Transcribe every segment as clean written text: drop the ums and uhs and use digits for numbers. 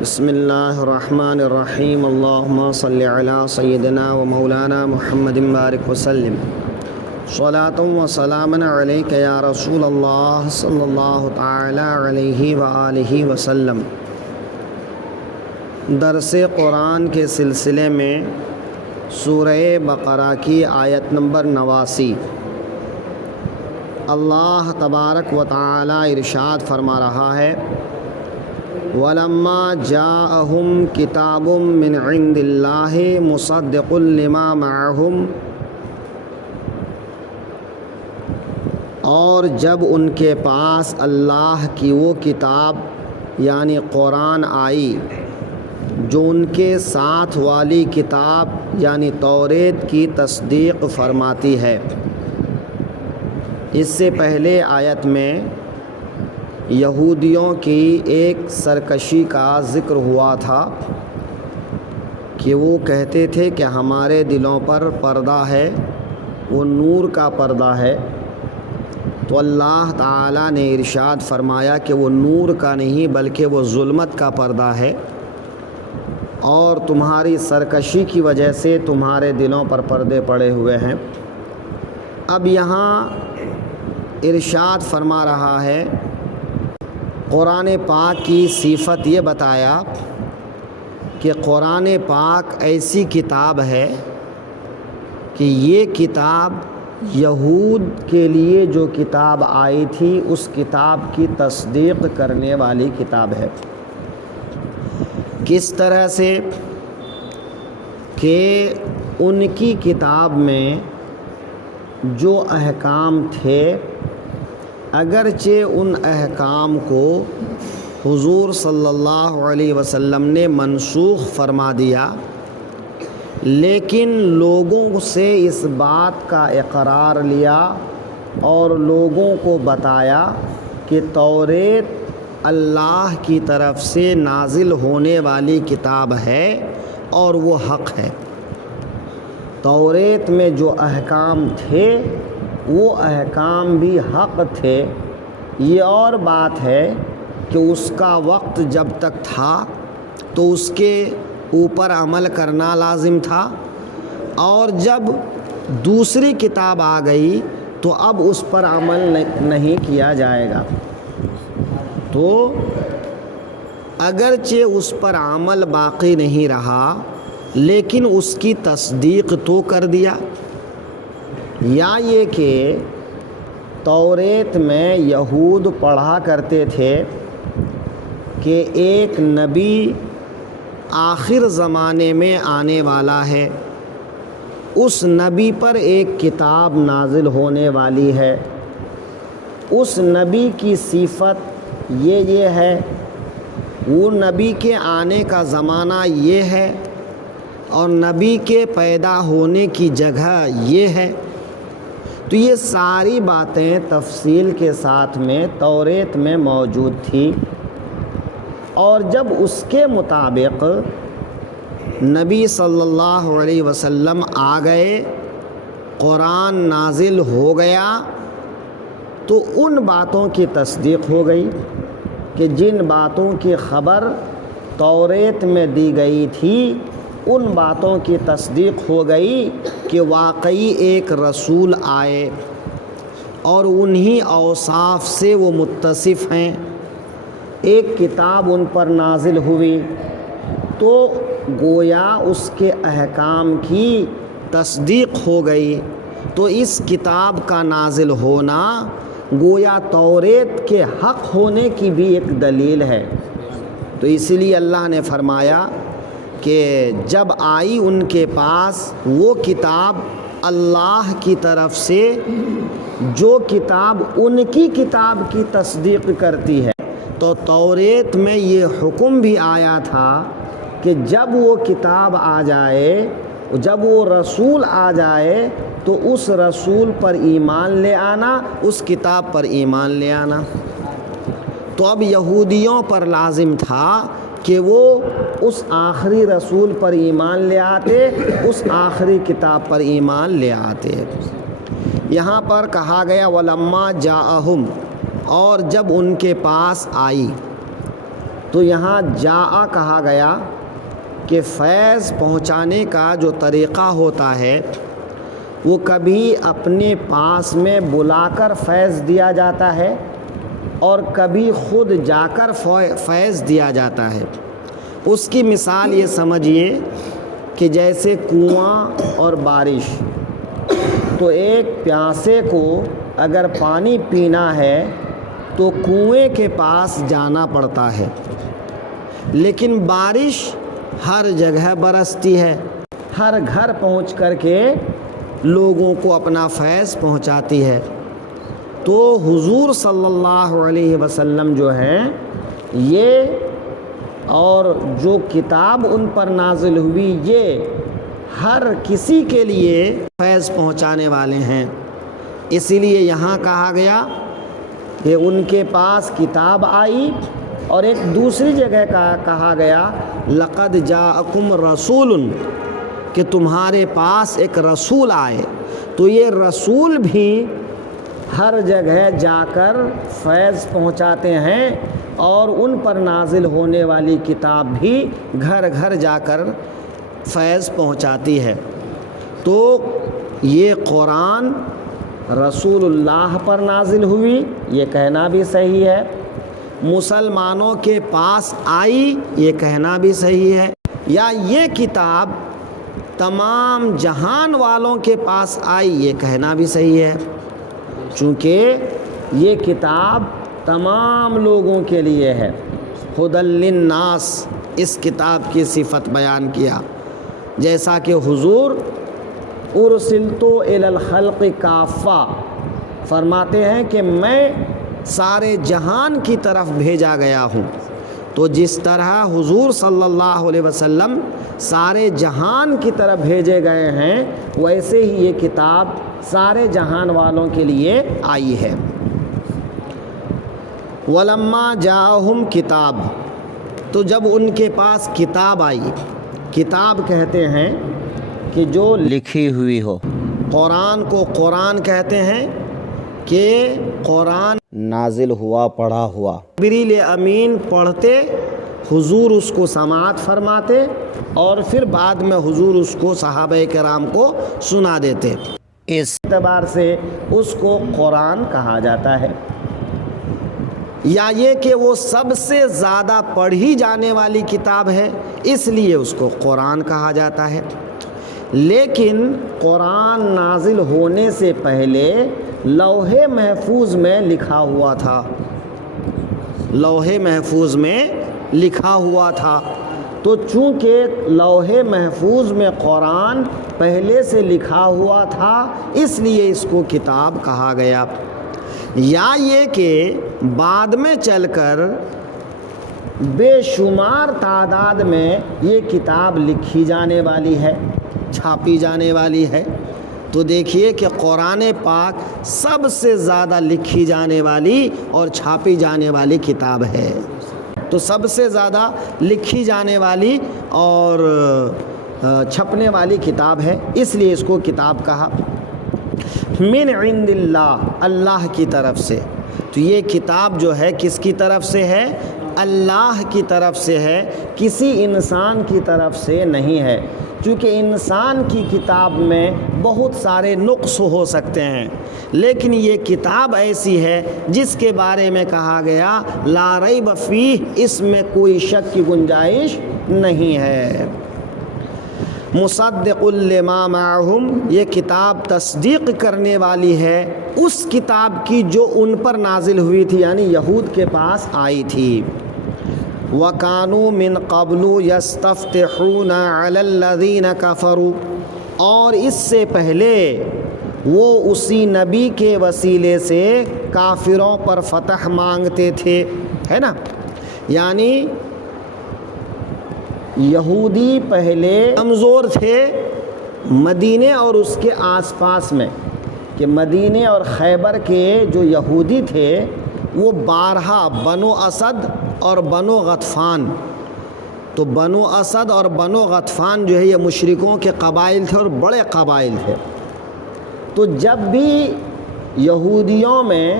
بسم اللہ الرحمن الرحیم اللہم صلی علی سیدنا و مولانا محمد بارک وسلم صلاۃ و سلام علیک یا رسول اللہ صلی اللہ تعالی علیہ وآلہ وسلم۔ درس قرآن کے سلسلے میں سورہ بقرہ کی آیت نمبر 89 اللہ تبارک و تعالی ارشاد فرما رہا ہے، وَلَمَّا جَاءَهُمْ كِتَابٌ مِّنْ عِنْدِ اللَّهِ مُصَدِّقٌ لِمَا مَعَهُمْ، اور جب ان کے پاس اللہ کی وہ کتاب یعنی قرآن آئی جو ان کے ساتھ والی کتاب یعنی توریت کی تصدیق فرماتی ہے۔ اس سے پہلے آیت میں یہودیوں کی ایک سرکشی کا ذکر ہوا تھا کہ وہ کہتے تھے کہ ہمارے دلوں پر پردہ ہے، وہ نور کا پردہ ہے، تو اللہ تعالیٰ نے ارشاد فرمایا کہ وہ نور کا نہیں بلکہ وہ ظلمت کا پردہ ہے، اور تمہاری سرکشی کی وجہ سے تمہارے دلوں پر پردے پڑے ہوئے ہیں۔ اب یہاں ارشاد فرما رہا ہے، قرآن پاک کی صفت یہ بتایا کہ قرآن پاک ایسی کتاب ہے کہ یہ کتاب یہود کے لیے جو کتاب آئی تھی اس کتاب کی تصدیق کرنے والی کتاب ہے۔ کس طرح سے کہ ان کی کتاب میں جو احکام تھے اگرچہ ان احکام کو حضور صلی اللہ علیہ وسلم نے منسوخ فرما دیا، لیکن لوگوں سے اس بات کا اقرار لیا اور لوگوں کو بتایا کہ توریت اللہ کی طرف سے نازل ہونے والی کتاب ہے اور وہ حق ہے۔ توریت میں جو احکام تھے وہ احکام بھی حق تھے۔ یہ اور بات ہے کہ اس کا وقت جب تک تھا تو اس کے اوپر عمل کرنا لازم تھا، اور جب دوسری کتاب آ گئی تو اب اس پر عمل نہیں کیا جائے گا۔ تو اگرچہ اس پر عمل باقی نہیں رہا لیکن اس کی تصدیق تو کر دیا۔ یا یہ کہ توریت میں یہود پڑھا کرتے تھے کہ ایک نبی آخر زمانے میں آنے والا ہے، اس نبی پر ایک کتاب نازل ہونے والی ہے، اس نبی کی صفت یہ ہے، وہ نبی کے آنے کا زمانہ یہ ہے، اور نبی کے پیدا ہونے کی جگہ یہ ہے۔ تو یہ ساری باتیں تفصیل کے ساتھ میں توریت میں موجود تھی، اور جب اس کے مطابق نبی صلی اللہ علیہ وسلم آ گئے، قرآن نازل ہو گیا، تو ان باتوں کی تصدیق ہو گئی کہ جن باتوں کی خبر توریت میں دی گئی تھی ان باتوں کی تصدیق ہو گئی کہ واقعی ایک رسول آئے اور انہی اوصاف سے وہ متصف ہیں، ایک کتاب ان پر نازل ہوئی، تو گویا اس کے احکام کی تصدیق ہو گئی۔ تو اس کتاب کا نازل ہونا گویا توریت کے حق ہونے کی بھی ایک دلیل ہے۔ تو اسی لیے اللہ نے فرمایا کہ جب آئی ان کے پاس وہ کتاب اللہ کی طرف سے جو کتاب ان کی کتاب کی تصدیق کرتی ہے، تو توریت میں یہ حکم بھی آیا تھا کہ جب وہ کتاب آ جائے، جب وہ رسول آ جائے تو اس رسول پر ایمان لے آنا، اس کتاب پر ایمان لے آنا۔ تو اب یہودیوں پر لازم تھا کہ وہ اس آخری رسول پر ایمان لے آتے، اس آخری کتاب پر ایمان لے آتے۔ یہاں پر کہا گیا وَلَمَّا جَاءَهُمْ، اور جب ان کے پاس آئی، تو یہاں جاء کہا گیا کہ فیض پہنچانے کا جو طریقہ ہوتا ہے وہ کبھی اپنے پاس میں بلا کر فیض دیا جاتا ہے اور کبھی خود جا کر فیض دیا جاتا ہے۔ اس کی مثال یہ سمجھیے کہ جیسے کنواں اور بارش، تو ایک پیاسے کو اگر پانی پینا ہے تو کنویں کے پاس جانا پڑتا ہے، لیکن بارش ہر جگہ برستی ہے، ہر گھر پہنچ کر کے لوگوں کو اپنا فیض پہنچاتی ہے۔ تو حضور صلی اللہ علیہ وسلم جو ہیں یہ اور جو کتاب ان پر نازل ہوئی یہ ہر کسی کے لیے فیض پہنچانے والے ہیں۔ اسی لیے یہاں کہا گیا کہ ان کے پاس کتاب آئی، اور ایک دوسری جگہ کہا گیا لقد جاءکم رسول، کہ تمہارے پاس ایک رسول آئے۔ تو یہ رسول بھی ہر جگہ جا کر فیض پہنچاتے ہیں، اور ان پر نازل ہونے والی کتاب بھی گھر گھر جا کر فیض پہنچاتی ہے۔ تو یہ قرآن رسول اللہ پر نازل ہوئی، یہ کہنا بھی صحیح ہے، مسلمانوں کے پاس آئی، یہ کہنا بھی صحیح ہے، یا یہ کتاب تمام جہان والوں کے پاس آئی، یہ کہنا بھی صحیح ہے، چونکہ یہ کتاب تمام لوگوں کے لیے ہے۔ ھدی للناس، اس کتاب کی صفت بیان کیا، جیسا کہ حضور ارسلت الی الخلق کافہ فرماتے ہیں کہ میں سارے جہان کی طرف بھیجا گیا ہوں۔ تو جس طرح حضور صلی اللہ علیہ وسلم سارے جہان کی طرف بھیجے گئے ہیں، ویسے ہی یہ کتاب سارے جہان والوں کے لیے آئی ہے۔ وَلَمَّا جَاءَهُمْ کتاب، تو جب ان کے پاس کتاب آئی، کتاب کہتے ہیں کہ جو لکھی ہوئی ہو، قرآن کو قرآن کہتے ہیں کہ قرآن نازل ہوا پڑھا ہوا، جبریل امین پڑھتے، حضور اس کو سماعت فرماتے، اور پھر بعد میں حضور اس کو صحابہ کرام کو سنا دیتے۔ اس اعتبار سے اس کو قرآن کہا جاتا ہے، یا یہ کہ وہ سب سے زیادہ پڑھی جانے والی کتاب ہے، اس لیے اس کو قرآن کہا جاتا ہے۔ لیکن قرآن نازل ہونے سے پہلے لوح محفوظ میں لکھا ہوا تھا، لوح محفوظ میں لکھا ہوا تھا۔ تو چونکہ لوح محفوظ میں قرآن پہلے سے لکھا ہوا تھا، اس لیے اس کو کتاب کہا گیا، یا یہ کہ بعد میں چل کر بے شمار تعداد میں یہ کتاب لکھی جانے والی ہے، چھاپی جانے والی ہے۔ تو دیکھیے کہ قرآن پاک سب سے زیادہ لکھی جانے والی اور چھاپی جانے والی کتاب ہے، تو سب سے زیادہ لکھی جانے والی اور چھپنے والی کتاب ہے، اس لیے اس کو کتاب کہا۔ من عند اللہ، اللہ کی طرف سے۔ تو یہ کتاب جو ہے کس کی طرف سے ہے؟ اللہ کی طرف سے ہے، کسی انسان کی طرف سے نہیں ہے، چونکہ انسان کی کتاب میں بہت سارے نقص ہو سکتے ہیں، لیکن یہ کتاب ایسی ہے جس کے بارے میں کہا گیا لا ریب فیہ، اس میں کوئی شک کی گنجائش نہیں ہے۔ مصدق لما معہم، یہ کتاب تصدیق کرنے والی ہے اس کتاب کی جو ان پر نازل ہوئی تھی، یعنی یہود کے پاس آئی تھی۔ وَكَانُوا مِن قَبْلُ يَسْتَفْتِحُونَ عَلَى الَّذِينَ كَفَرُوا، اور اس سے پہلے وہ اسی نبی کے وسیلے سے کافروں پر فتح مانگتے تھے، ہے نا؟ یعنی یہودی پہلے کمزور تھے مدینے اور اس کے آس پاس میں، کہ مدینے اور خیبر کے جو یہودی تھے وہ بارہا بنو اسد اور بنو غطفان، تو بنو اسد اور بنو غطفان جو ہے یہ مشرکوں کے قبائل تھے اور بڑے قبائل تھے۔ تو جب بھی یہودیوں میں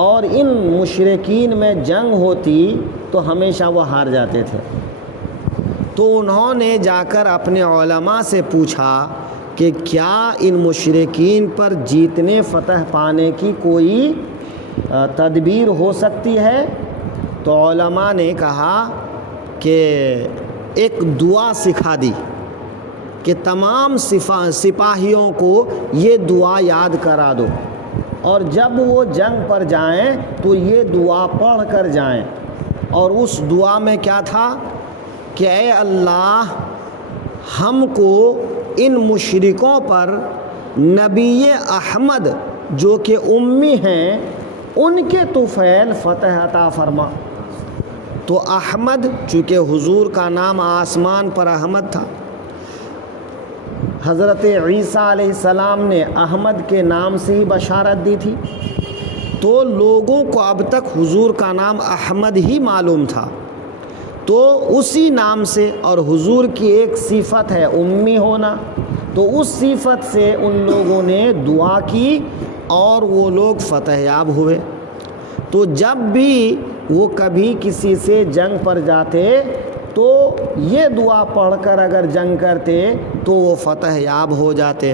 اور ان مشرکین میں جنگ ہوتی تو ہمیشہ وہ ہار جاتے تھے۔ تو انہوں نے جا کر اپنے علماء سے پوچھا کہ کیا ان مشرکین پر جیتنے فتح پانے کی کوئی تدبیر ہو سکتی ہے؟ تو علماء نے کہا کہ ایک دعا سکھا دی کہ تمام سپاہیوں کو یہ دعا یاد کرا دو، اور جب وہ جنگ پر جائیں تو یہ دعا پڑھ کر جائیں۔ اور اس دعا میں کیا تھا کہ اے اللہ، ہم کو ان مشرکوں پر نبی احمد جو کہ امی ہیں ان کے طفیل فتح عطا فرما۔ تو احمد، چونکہ حضور کا نام آسمان پر احمد تھا، حضرت عیسیٰ علیہ السلام نے احمد کے نام سے ہی بشارت دی تھی، تو لوگوں کو اب تک حضور کا نام احمد ہی معلوم تھا، تو اسی نام سے، اور حضور کی ایک صفت ہے امی ہونا، تو اس صفت سے ان لوگوں نے دعا کی اور وہ لوگ فتح یاب ہوئے۔ تو جب بھی وہ کبھی کسی سے جنگ پر جاتے تو یہ دعا پڑھ کر اگر جنگ کرتے تو وہ فتح یاب ہو جاتے۔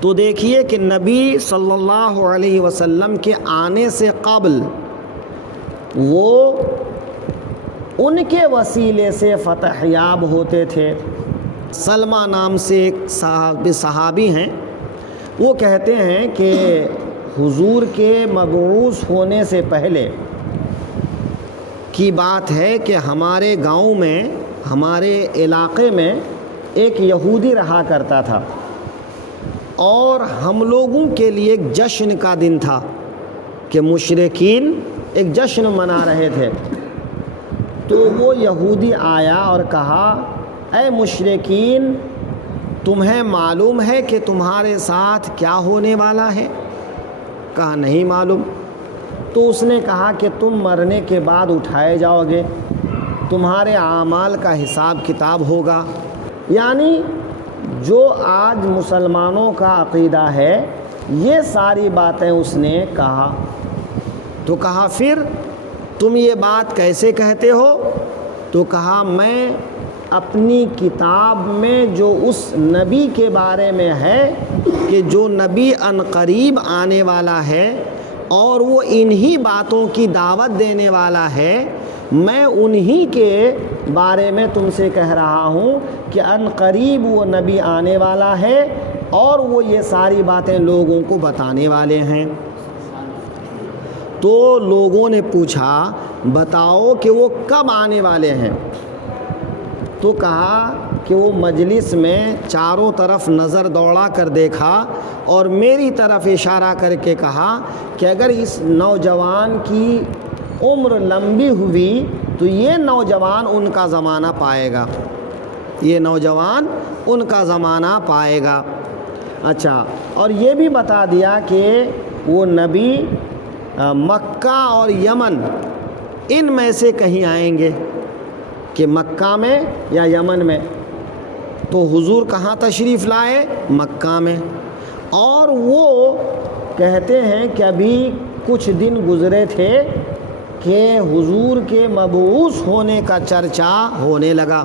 تو دیکھیے کہ نبی صلی اللہ علیہ وسلم کے آنے سے قبل وہ ان کے وسیلے سے فتح یاب ہوتے تھے۔ سلمہ نام سے ایک صحابی ہیں، وہ کہتے ہیں کہ حضور کے مبعوث ہونے سے پہلے کی بات ہے کہ ہمارے گاؤں میں، ہمارے علاقے میں ایک یہودی رہا کرتا تھا، اور ہم لوگوں کے لیے ایک جشن کا دن تھا کہ مشرکین ایک جشن منا رہے تھے۔ تو وہ یہودی آیا اور کہا اے مشرکین، تمہیں معلوم ہے کہ تمہارے ساتھ کیا ہونے والا ہے؟ کہا نہیں معلوم۔ تو اس نے کہا کہ تم مرنے کے بعد اٹھائے جاؤ گے، تمہارے اعمال کا حساب کتاب ہوگا۔ یعنی جو آج مسلمانوں کا عقیدہ ہے یہ ساری باتیں اس نے کہا۔ تو کہا پھر تم یہ بات کیسے کہتے ہو؟ تو کہا میں اپنی کتاب میں جو اس نبی کے بارے میں ہے کہ جو نبی عنقریب آنے والا ہے اور وہ انہی باتوں کی دعوت دینے والا ہے، میں انہی کے بارے میں تم سے کہہ رہا ہوں کہ عنقریب وہ نبی آنے والا ہے اور وہ یہ ساری باتیں لوگوں کو بتانے والے ہیں۔ تو لوگوں نے پوچھا بتاؤ کہ وہ کب آنے والے ہیں؟ تو کہا کہ وہ مجلس میں چاروں طرف نظر دوڑا کر دیکھا اور میری طرف اشارہ کر کے کہا کہ اگر اس نوجوان کی عمر لمبی ہوئی تو یہ نوجوان ان کا زمانہ پائے گا، یہ نوجوان ان کا زمانہ پائے گا۔ اچھا، اور یہ بھی بتا دیا کہ وہ نبی مکہ اور یمن ان میں سے کہیں آئیں گے، کہ مکہ میں یا یمن میں۔ تو حضور کہاں تشریف لائے؟ مکہ میں۔ اور وہ کہتے ہیں کہ ابھی کچھ دن گزرے تھے کہ حضور کے مبعوث ہونے کا چرچا ہونے لگا۔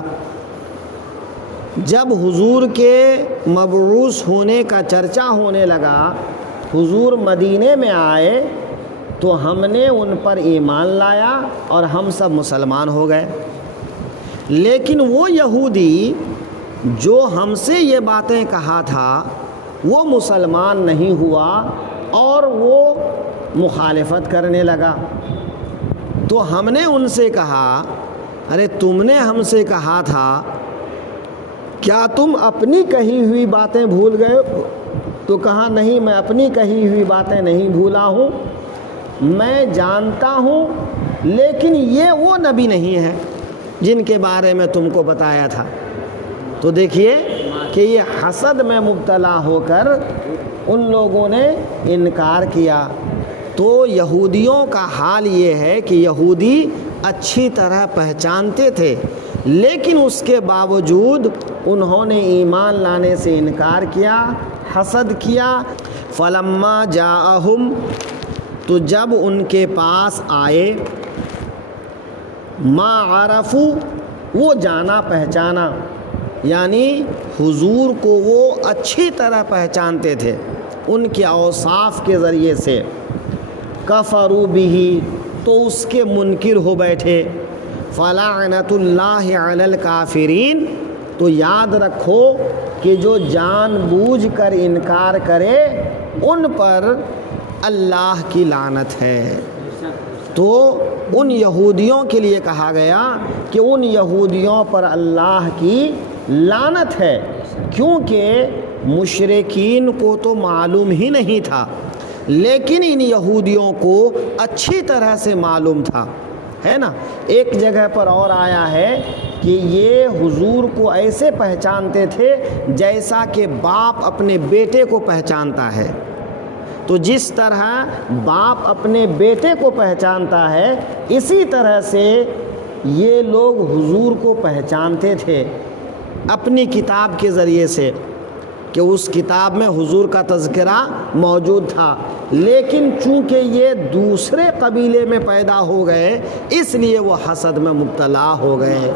جب حضور کے مبعوث ہونے کا چرچا ہونے لگا، حضور مدینے میں آئے تو ہم نے ان پر ایمان لایا اور ہم سب مسلمان ہو گئے۔ لیکن وہ یہودی جو ہم سے یہ باتیں کہا تھا وہ مسلمان نہیں ہوا اور وہ مخالفت کرنے لگا۔ تو ہم نے ان سے کہا ارے تم نے ہم سے کہا تھا، کیا تم اپنی کہی ہوئی باتیں بھول گئے؟ تو کہا نہیں، میں اپنی کہی ہوئی باتیں نہیں بھولا ہوں، میں جانتا ہوں، لیکن یہ وہ نبی نہیں ہے جن کے بارے میں تم کو بتایا تھا۔ تو دیکھیے کہ یہ حسد میں مبتلا ہو کر ان لوگوں نے انکار کیا۔ تو یہودیوں کا حال یہ ہے کہ یہودی اچھی طرح پہچانتے تھے، لیکن اس کے باوجود انہوں نے ایمان لانے سے انکار کیا، حسد کیا۔ فلما جاءہم، تو جب ان کے پاس آئے ما عرفو وہ جانا پہچانا، یعنی حضور کو وہ اچھی طرح پہچانتے تھے ان کے اوصاف کے ذریعے سے، کفروا بھی تو اس کے منکر ہو بیٹھے، فلعنت اللہ علی الکافرین تو یاد رکھو کہ جو جان بوجھ کر انکار کرے ان پر اللہ کی لعنت ہے۔ تو ان یہودیوں کے لیے کہا گیا کہ ان یہودیوں پر اللہ کی لعنت ہے، کیونکہ مشرکین کو تو معلوم ہی نہیں تھا، لیکن ان یہودیوں کو اچھی طرح سے معلوم تھا، ہے نا۔ ایک جگہ پر اور آیا ہے کہ یہ حضور کو ایسے پہچانتے تھے جیسا کہ باپ اپنے بیٹے کو پہچانتا ہے۔ تو جس طرح باپ اپنے بیٹے کو پہچانتا ہے، اسی طرح سے یہ لوگ حضور کو پہچانتے تھے اپنی کتاب کے ذریعے سے، کہ اس کتاب میں حضور کا تذکرہ موجود تھا، لیکن چونکہ یہ دوسرے قبیلے میں پیدا ہو گئے اس لیے وہ حسد میں مبتلا ہو گئے۔